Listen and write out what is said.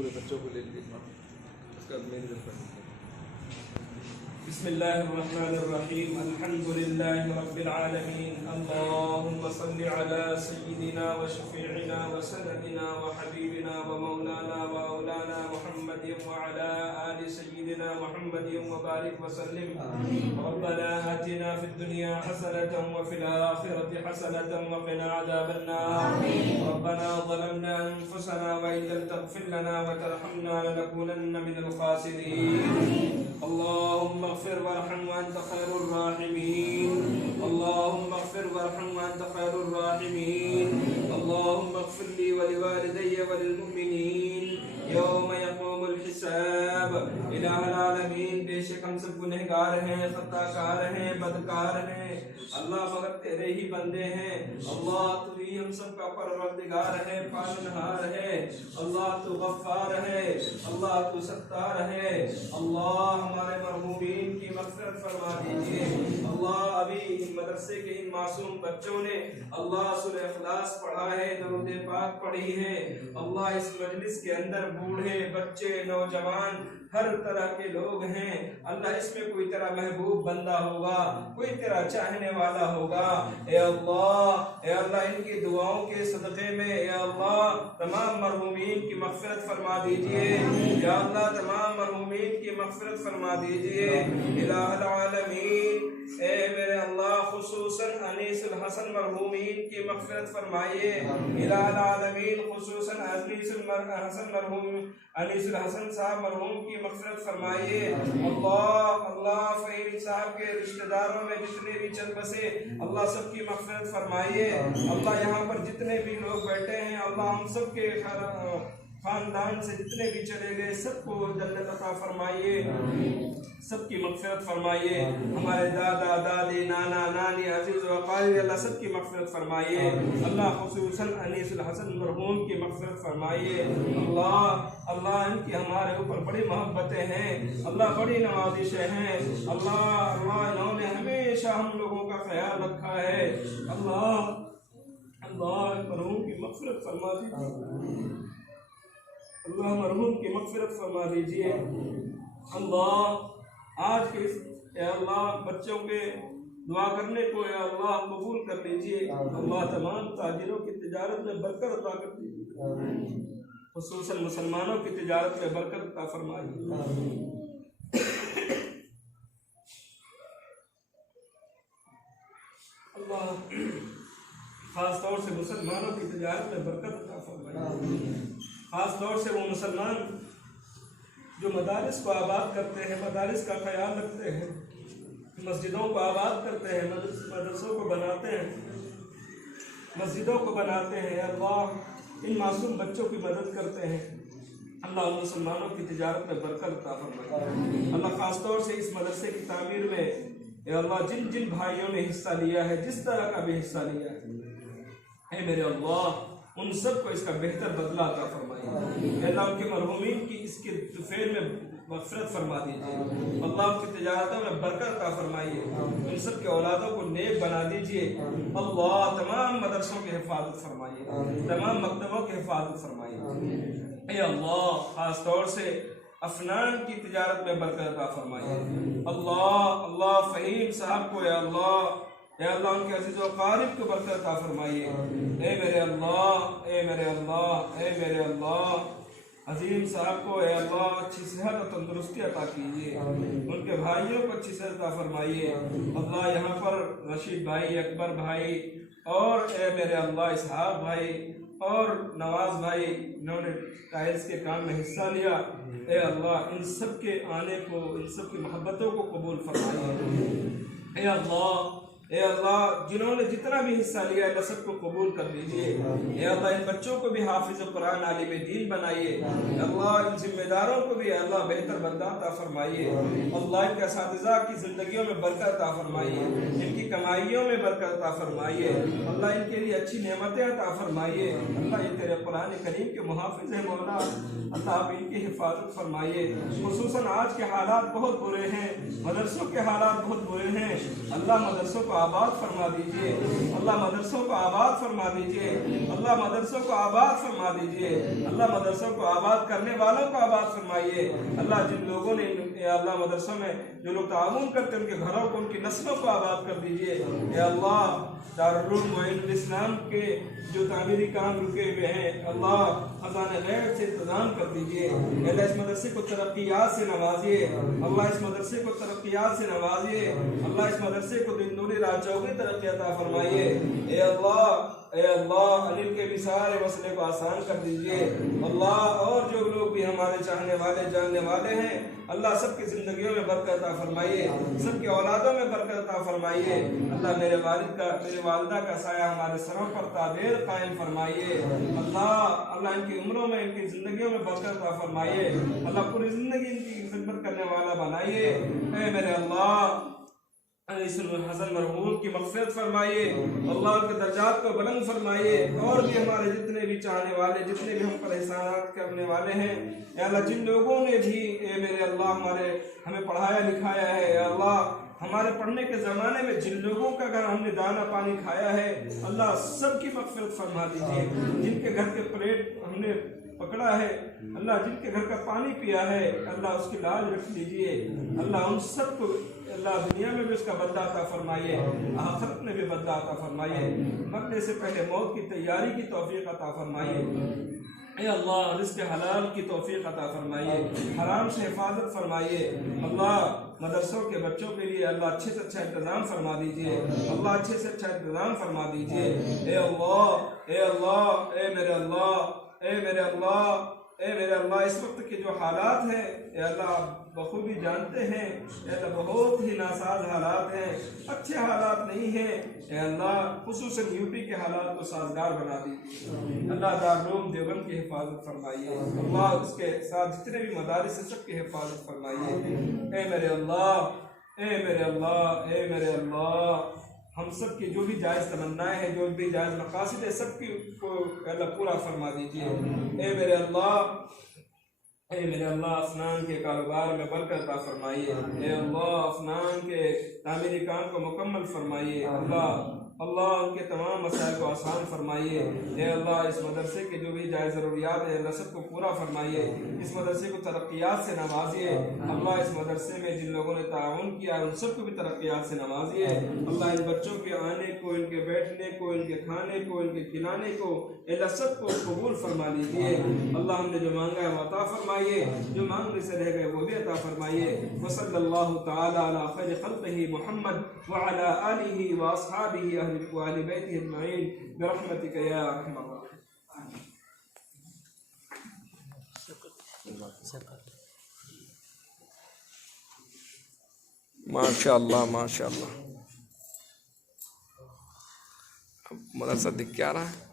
پورے بچوں کو لے لیے اس کا میری طرف بسم الله الرحمن الرحيم الحمد لله رب العالمين اللهم صل على سيدنا وشفيعنا وسندنا وحبيبنا ومولانا وأولانا محمد وعلى آل سيدنا محمد وبارك وسلم ربنا آتنا في الدنيا حسنة وفي الآخرة حسنة وقنا عذاب النار ربنا ظلمنا أنفسنا وإن لم تغفر لنا وترحمنا لنكونن من الخاسرين اللهم اغفر وارحم وأنت خير الراحمين اللهم اغفر وارحم وأنت خير الراحمين اللهم اغفر لي ولوالدي وللمؤمنين يوم يقوم الحساب الہ العالمین بے شک ہم سب گنہگار ہیں خطا کار ہیں بدکار ہیں اللہ مگر تیرے ہی بندے ہیں اللہ تو ہی ہم سب کا پروردگار ہے پالنہار ہے اللہ تو غفار ہے اللہ تو ستار ہے اللہ ہمارے مرحومین کی مغفرت فرما دیجئے اللہ ابھی ان مدرسے کے ان معصوم بچوں نے اللہ سورہ اخلاص پڑھا ہے درود پاک پڑھی ہے اللہ اس مجلس کے اندر بوڑھے بچے نوجوان ہر طرح کے لوگ ہیں اللہ اس میں کوئی تیرا محبوب بندہ ہوگا کوئی تیرا چاہنے والا ہوگا اے اللہ ان کی دعاؤں کے صدقے میں اے اللہ تمام مرحومین کی مغفرت فرما دیجئے یا اللہ تمام مرحومین کی مغفرت فرما دیجئے الہ العالمین اے میرے اللہ خصوصاً انیس الحسن مرحومین کی مغفرت فرمائیے الہ العالمین خصوصاً انیس الحسن صاحب مرحوم کی مغفرت فرمائیے اللہ فہیم صاحب کے رشتہ داروں میں جتنے بھی چل بسے اللہ سب کی مغفرت فرمائیے اللہ یہاں پر جتنے بھی لوگ بیٹھے ہیں اللہ ہم سب کے خاندان سے جتنے بھی چلے گئے سب کو جنت عطا فرمائیے سب کی مغفرت فرمائیے ہمارے دادا دادی نانا نانی عزیز و اقارب اللہ سب کی مغفرت فرمائیے اللہ خصوصاً انیس الحسن مرحوم کی مغفرت فرمائیے اللہ ان کی ہمارے اوپر بڑی محبتیں ہیں اللہ بڑی نوازشیں ہیں اللہ انہوں نے ہمیشہ ہم لوگوں کا خیال رکھا ہے اللہ مرحوم کی مغفرت فرما دیجیے اللہ مرحوم کی مغفرت فرما دیجیے اللہ آج کے اے اللہ بچوں کے دعا کرنے کو اے اللہ قبول کر لیجیے اللہ تمام تاجروں کی تجارت میں برکت عطا کر دیجیے خصوصاً مسلمانوں کی تجارت میں برکت عطا فرمائیے اللہ خاص طور سے مسلمانوں کی تجارت میں برکت عطا فرمائیے خاص طور سے وہ مسلمان جو مدارس کو آباد کرتے ہیں مدارس کا خیال رکھتے ہیں مسجدوں کو آباد کرتے ہیں مدرسوں کو بناتے ہیں مسجدوں کو بناتے ہیں اللہ ان معصوم بچوں کی مدد کرتے ہیں اللہ ان مسلمانوں کی تجارت میں برکت عطا فرمائے اللہ خاص طور سے اس مدرسے کی تعمیر میں اے اللہ جن جن بھائیوں نے حصہ لیا ہے جس طرح کا بھی حصہ لیا ہے اے میرے اللہ ان سب کو اس کا بہتر بدلہ عطا فرمائیے اللہ ان کے مرحومین کی اس کے فعل میں مغفرت فرما دیجیے اللہ ان کی تجارتوں میں برکت عطا فرمائیے ان سب کے اولادوں کو نیک بنا دیجیے اللہ تمام مدرسوں کی حفاظت فرمائیے تمام مکتبوں کی حفاظت فرمائیے اے اللہ خاص طور سے افنان کی تجارت میں برکت عطا فرمائیے اللہ فہیم صاحب کو اے اللہ ان کے عزیز و اقارب کو برکت عطا فرمائیے اے میرے اللہ عظیم صاحب کو اے اللہ اچھی صحت و تندرستی عطا کیجیے ان کے بھائیوں کو اچھی صحت عطا فرمائیے اللہ یہاں پر رشید بھائی اکبر بھائی اور اے میرے اللہ اسحاق بھائی اور نواز بھائی انہوں نے ٹائلز کے کام میں حصہ لیا اے اللہ ان سب کے آنے کو ان سب کی محبتوں کو قبول فرمائیے اے اللہ جنہوں نے جتنا بھی حصہ لیا اللہ سب کو قبول کر لیجئے اے اللہ ان بچوں کو بھی حافظ قرآن عالم دین بنائیے اللہ ان ذمہ داروں کو بھی اللہ بہتر بندہ عطا فرمائیے اللہ ان کے اساتذہ کی زندگیوں میں برکت عطا فرمائیے ان کی کمائیوں میں برکت عطا فرمائیے اللہ ان کے لیے اچھی نعمتیں عطا فرمائیے اللہ یہ تیرے قرآن کریم کے محافظ ہیں مولا اللہ آپ ان کی حفاظت فرمائیے خصوصاً آج کے حالات بہت برے ہیں مدرسوں کے حالات بہت برے ہیں اللہ مدرسوں کو آباد فرما دیجئے، اللہ مدرسوں کو آباد فرما دیجئے، اللہ مدرسوں کو آباد فرما دیجئے، اللہ مدرسوں کو آباد کرنے والوں کو آباد فرمائیے، اللہ جن لوگوں نے اے اللہ مدرسوں میں جو لوگ تعاون کرتے ہیں ان کے گھروں کو، ان کی نسلوں کو آباد کر دیجئے، اے اللہ دارالعلوم معین الاسلام کے جو تعمیری کام رکے ہوئے ہیں اللہ خزانہ غیب سے انتظام کر دیجئے، اللہ اس مدرسے کو ترقیات سے نوازیے، اللہ اس مدرسے کو ترقیات سے نوازیے، اللہ اس مدرسے کو دن دوری رات چوگی ترقی عطا فرمائیے، اے اللہ انل کے بھی سارے مسئلے کو آسان کر دیجئے، اللہ اور جو لوگ بھی ہمارے چاہنے والے جاننے والے ہیں اللہ سب کی زندگیوں میں برکت عطا فرمائیے، سب کی اولادوں میں برکت عطا فرمائیے، اللہ میرے والدہ کا سایہ ہمارے سروں پر تعبیر قائم فرمائیے، اللہ ان کی عمروں میں ان کی زندگیوں میں برکت عطا فرمائیے، اللہ پوری زندگی ان کی خدمت کرنے والا بنائیے، اے میرے اللہ اس حسن مرحوم کی مغفرت فرمائیے، اللہ ان کے درجات کو بلند فرمائیے، اور بھی ہمارے جتنے بھی چاہنے والے جتنے بھی ہم پر احسانات کرنے والے ہیں اے اللہ جن لوگوں نے بھی اے میرے اللہ ہمیں پڑھایا لکھایا ہے، اے اللہ ہمارے پڑھنے کے زمانے میں جن لوگوں کا گھر ہم نے دانا پانی کھایا ہے اللہ سب کی مغفرت فرما دیجیے، جن کے گھر کے پلیٹ ہم نے پکڑا ہے اللہ جن کے گھر کا پانی پیا ہے اللہ اس کی لاج رکھ لیجئے، اللہ ان سب کو اللہ دنیا میں بھی اس کا بدلہ عطا فرمائیے، آخرت میں بھی بدلہ عطا فرمائیے، مرنے سے پہلے موت کی تیاری کی توفیق عطا فرمائیے، اے اللہ رزق حلال کی توفیق عطا فرمائیے، حرام سے حفاظت فرمائیے، اللہ مدرسوں کے بچوں کے لیے اللہ اچھے سے اچھا انتظام فرما دیجئے، اللہ اچھے سے اچھا انتظام فرما دیجئے، اے اللہ اے اللہ اے میرے اللہ اے میرے اللہ اے میرے اللہ اس وقت کے جو حالات ہیں اے اللہ بخوبی جانتے ہیں، اے اللہ بہت ہی ناساز حالات ہیں، اچھے حالات نہیں ہیں، اے اللہ خصوصاً یوپی کے حالات کو سازگار بنا دیجیے، اللہ دارالعلوم دیوبند کی حفاظت فرمائیے، اللہ اس کے ساتھ جتنے بھی مدارس ہیں سب کی حفاظت فرمائیے، اے میرے اللہ اے میرے اللہ اے میرے اللہ ہم سب کی جو بھی جائز تمنائیں ہیں جو بھی جائز مقاصد ہے سب کی کو اللہ پورا فرما دیجیے، اے میرے اللہ افنان کے کاروبار میں برکت عطا فرمائیے، اے اللہ افنان کے تعمیری کام کو مکمل فرمائیے، اللہ ان کے تمام مسائل کو آسان فرمائیے، اے اللہ اس مدرسے کے جو بھی جائز ضروریات ہیں اللہ سب کو پورا فرمائیے، اس مدرسے کو ترقیات سے نوازیے، اللہ اس مدرسے میں جن لوگوں نے تعاون کیا ان سب کو بھی ترقیات سے نوازیے، اللہ ان بچوں کے آنے کو ان کے بیٹھنے کو ان کے کھانے کو ان کے کھلانے کو اللہ سب کو قبول فرما لیجیے، اللہ ہم نے جو مانگا ہے وہ عطا فرمائیے، جو مانگنے سے رہ گئے وہ بھی عطا فرمائیے، وصلی اللہ تعالی علی خیر خلقہ محمد وعلی آلہ واصحابہ وآل بیتہ اجمعین برحمتک یا ارحم الراحمین۔ ماشاء اللہ ماشاء اللہ، مدرسہ دکھ کیا رہا ہے؟